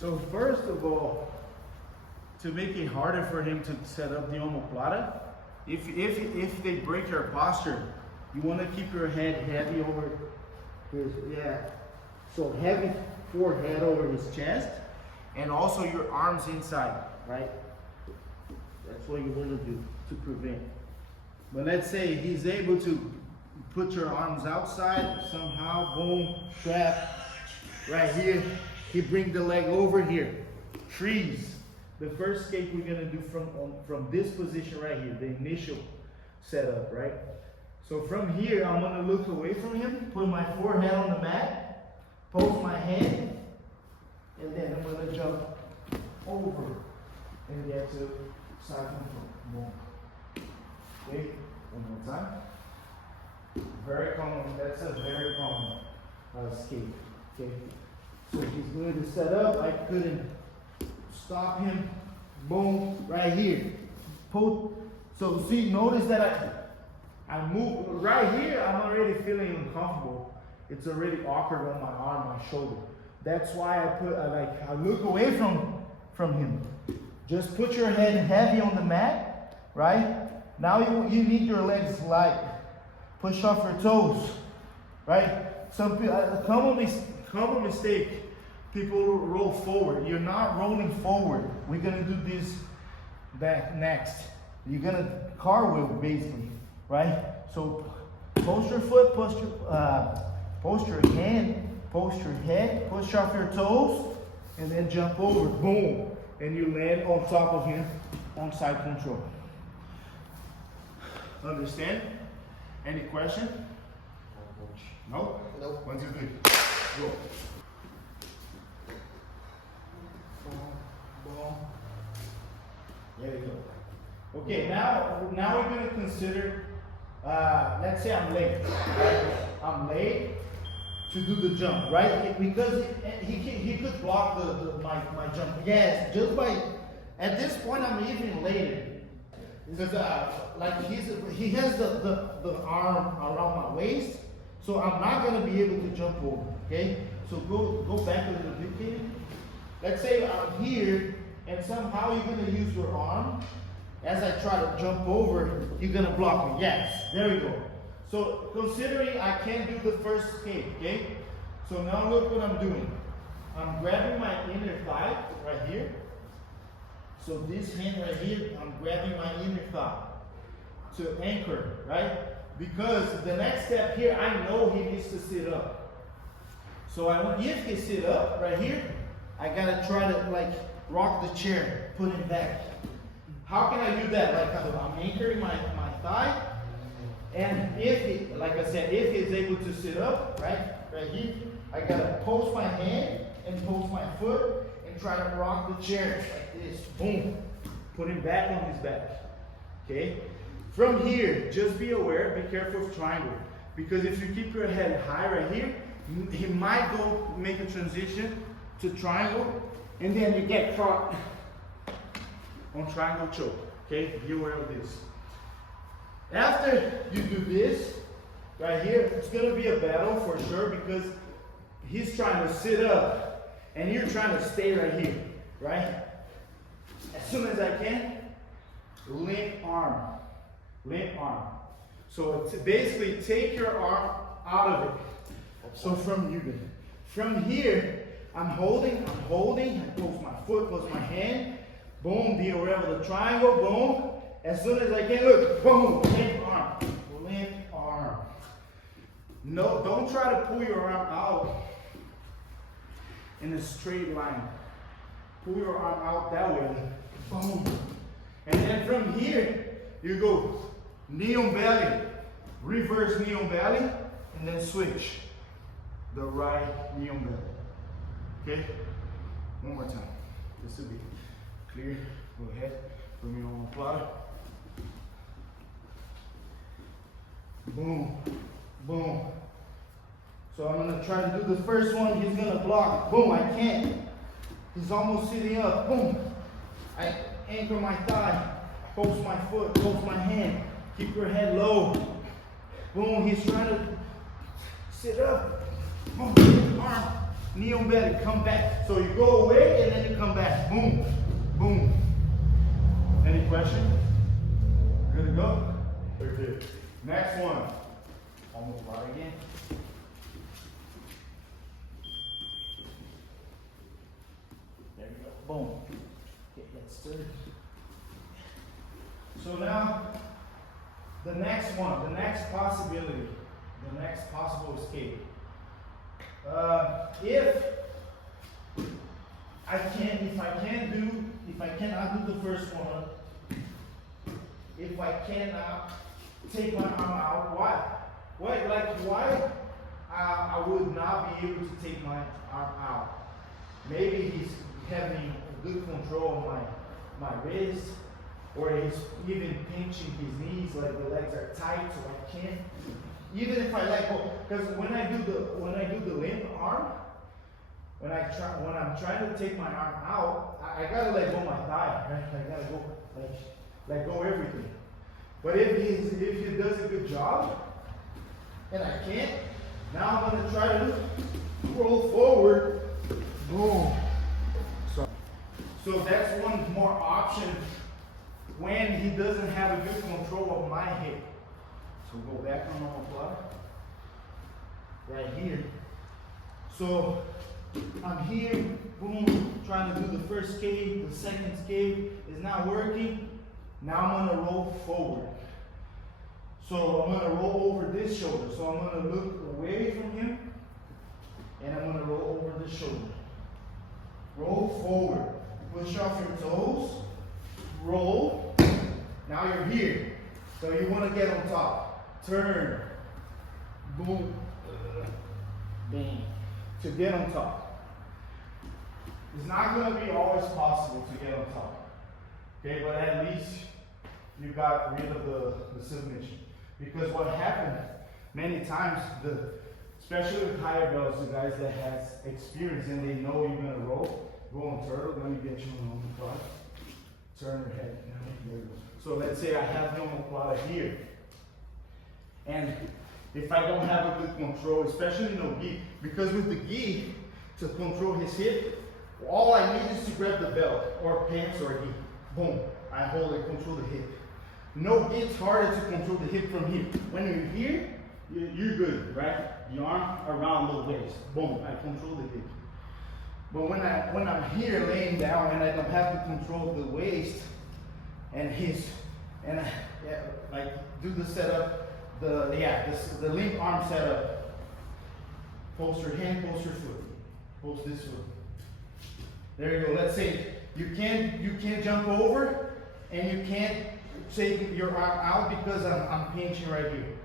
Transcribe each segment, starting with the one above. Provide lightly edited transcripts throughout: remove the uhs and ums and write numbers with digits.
So first of all, to make it harder for him to set up the omoplata, if they break your posture, you want to keep your head heavy over his, so heavy forehead over his chest, and also your arms inside, right? That's what you want to do to prevent. But let's say he's able to put your arms outside, somehow, boom, trap, right here. He bring the leg over here, freeze. The first escape we're gonna do from this position right here, the initial setup, right? So from here, I'm gonna look away from him, put my forehead on the mat, post my hand, and then I'm gonna jump over and get to side control. Boom. Okay, one more time. Very common, that's a very common escape. Okay, so he's going to set up, I couldn't stop him, boom, right here. So see, notice that I move right here, I'm already feeling uncomfortable. It's already awkward on my arm, my shoulder. That's why I look away from him. Just put your head heavy on the mat, right? Now you need your legs light. Push off your toes, right? Some people, common mistake, people roll forward. You're not rolling forward. We're gonna do that next. You're gonna cartwheel basically, right? So post your foot, post your hand, post your head, push off your toes, and then jump over, boom, and you land on top of him on side control. Understand? Any question? No? Nope. 1, 2, 3. Go. Boom, boom. There you go. Okay, now we're going to consider, let's say I'm late. Right? I'm late to do the jump, right? Because he could block my jump. Yes, just by, at this point I'm even later. Because like he has the arm around my waist, so I'm not gonna be able to jump over. Okay, so go back a little bit, Katie. Let's say I'm here, and somehow you're gonna use your arm. As I try to jump over, you're gonna block me. Yes, there we go. So considering I can't do the first escape, okay? So now look what I'm doing. I'm grabbing my inner thigh right here. So this hand right here, I'm grabbing my inner thigh to anchor, right? Because the next step here, I know he needs to sit up. So if he sit up right here, I gotta try to like rock the chair, put him back. How can I do that? Like I'm anchoring my thigh, and if he, like I said, if he's able to sit up, right here, I gotta post my hand and post my foot and try to rock the chair like this. Boom. Put him back on his back. Okay? From here, just be aware, be careful of triangle. Because if you keep your head high right here, he might go make a transition to triangle, and then you get caught on triangle choke. Okay? Be aware of this. After you do this, right here, it's gonna be a battle for sure because he's trying to sit up and you're trying to stay right here, right? As soon as I can, limp arm, limp arm. So basically take your arm out of it. So from here, I'm holding, I post my foot, post my hand, boom, be aware of the triangle, boom. As soon as I can, look, boom, limp arm. No, don't try to pull your arm out in a straight line. Pull your arm out that way, boom. And then from here, you go knee on belly, reverse knee on belly, and then switch the right knee on belly. Okay? One more time. This will be clear. Go ahead. Put me on the Omoplata. Boom. Boom. So I'm going to try to do the first one. He's going to block. Boom. I can't. He's almost sitting up. Boom. I anchor my thigh. Post my foot. Post my hand. Keep your head low. Boom. He's trying to sit up. Boom. Arm. Knee on belly. Come back. So you go away and then Boom, boom. Any question? Good to go? Okay. Next one. Omoplata again. There you go. Boom. Okay, let's turn. So now, the next one, the next possibility, the next possible escape. If I cannot do the first one, if I cannot take my arm out, why I would not be able to take my arm out? Maybe he's having good control of my wrist, or he's even pinching his knees, like the legs are tight, so I can't. Even if I let go, because when I do the limp arm, when I'm trying to take my arm out, I gotta let go my thigh, right? I gotta go let go everything. But if he does a good job, and I can't, now I'm gonna try to roll forward. Boom. So that's one more option when he doesn't have a good control of my hip. So go back on omoplata, right here. So I'm here, boom, trying to do the first skate, the second skate is not working. Now I'm gonna roll forward. So I'm gonna roll over this shoulder. So I'm gonna look away from him, and I'm gonna roll over this shoulder. Roll forward, push off your toes, roll. Now you're here. So you wanna get on top. Turn, boom, bang, to get on top. It's not going to be always possible to get on top. Okay, but at least you got rid of the submission. Because what happened many times, especially with higher belts, the guys that has experience and they know you're going to roll, go on turtle, let me get you on the omoplata. Turn your head. There you go. So let's say I have the omoplata here. And if I don't have a good control, especially no gi, because with the gi, to control his hip, all I need is to grab the belt or pants or gi. Boom, I hold it, control the hip. No gi, it's harder to control the hip from here. When you're here, you're good, right? The arm around the waist. Boom, I control the hip. But when I'm here laying down and I don't have the control of the waist and like do the setup, the limp arm setup. Post your hand, post your foot. Post this foot. There you go. Let's say you can't jump over and you can't take your arm out because I'm pinching right here.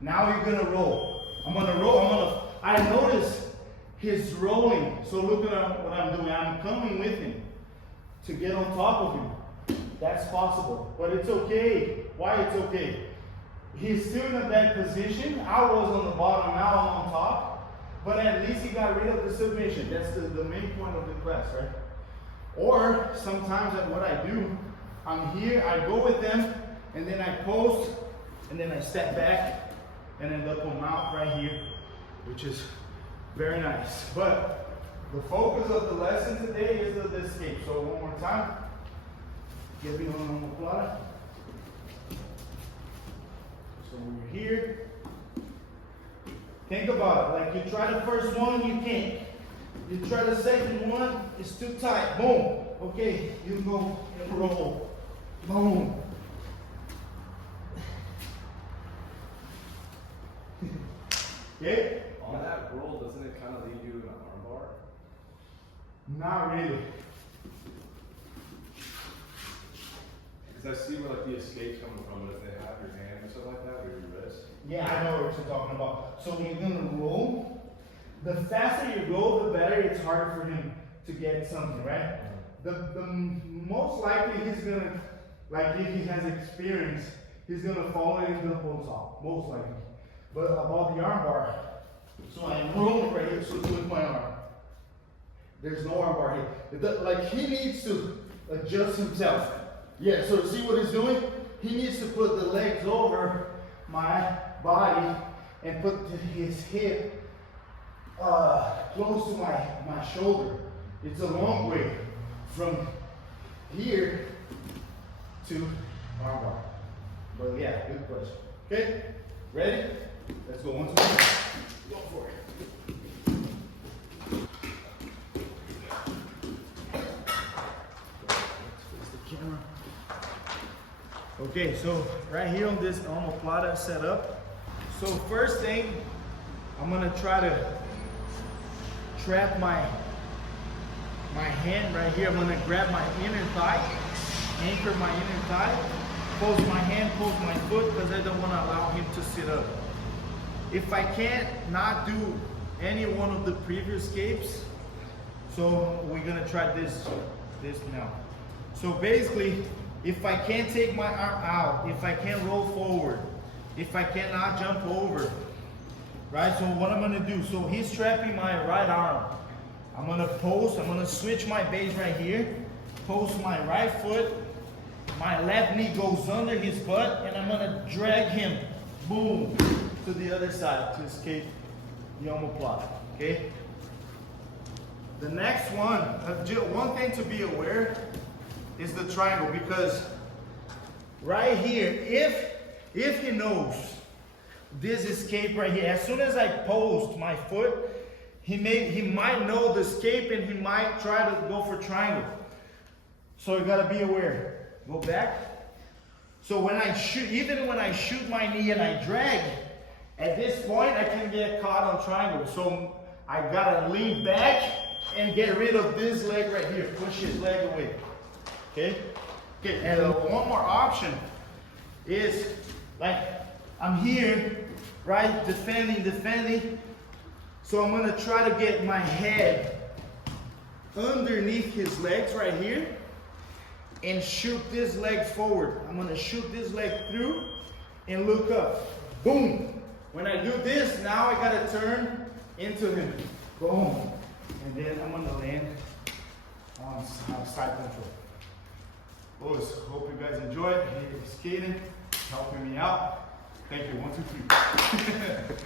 Now you're gonna roll. I'm gonna roll. I notice his rolling. So look at what I'm doing. I'm coming with him to get on top of him. That's possible, but it's okay. Why it's okay? He's still in a bad position. I was on the bottom, now I'm on top. But at least he got rid of the submission. That's the main point of the class, right? Or sometimes what I do, I'm here, I go with them, and then I post, and then I step back, and end up on mount right here, which is very nice. But the focus of the lesson today is the escape. So one more time. Get me on omoplata. So we're here. Think about it. Like you try the first one, you can't. You try the second one, it's too tight. Boom. Okay, you go and roll. Boom. Okay? On that roll, doesn't it kind of lead you in an armbar? Not really. Because I see where like the escape's coming from, but if they have your hand or something like that, or your wrist. Yeah, I know what you're talking about. So you're gonna roll. The faster you go, the better it's harder for him to get something, right? The most likely he's gonna, like if he has experience, he's gonna follow it and he's gonna pull top, most likely. But about the arm bar, so I'm rolling right here, so with my arm. There's no arm bar here. Like he needs to adjust himself. Yeah, so see what he's doing? He needs to put the legs over my body and put his hip close to my shoulder. It's a long way. from here to arm bar. But yeah, good question. Okay, ready? Let's go. 1, 2, 3. Go for it. Face the camera. Okay, so right here on this Omoplata setup. So first thing, I'm gonna try to trap my hand right here. I'm gonna grab my inner thigh, anchor my inner thigh, pose my hand, pose my foot, because I don't want to allow him to sit up. If I can't not do any one of the previous escapes, so we're gonna try this now. So basically, if I can't take my arm out, if I can't roll forward, if I cannot jump over, right? So what I'm gonna do, so he's trapping my right arm. I'm gonna post, I'm gonna switch my base right here, post my right foot, my left knee goes under his butt, and I'm gonna drag him, boom, to the other side to escape the omoplata, okay? The next one, one thing to be aware is the triangle, because right here, if he knows this escape right here, as soon as I post my foot, he might know the escape and he might try to go for triangle. So you gotta be aware. Go back. So when I shoot, even when I shoot my knee and I drag, at this point I can get caught on triangle. So I gotta lean back and get rid of this leg right here. Push his leg away. Okay? Okay, and one more option is, like, I'm here, right, defending. So I'm gonna try to get my head underneath his legs right here and shoot this leg forward. I'm gonna shoot this leg through and look up. Boom! When I do this, now I gotta turn into him. Boom! And then I'm gonna land on side control. Boys, hope you guys enjoyed. Skating, helping me out. Thank you. 1, 2, 3.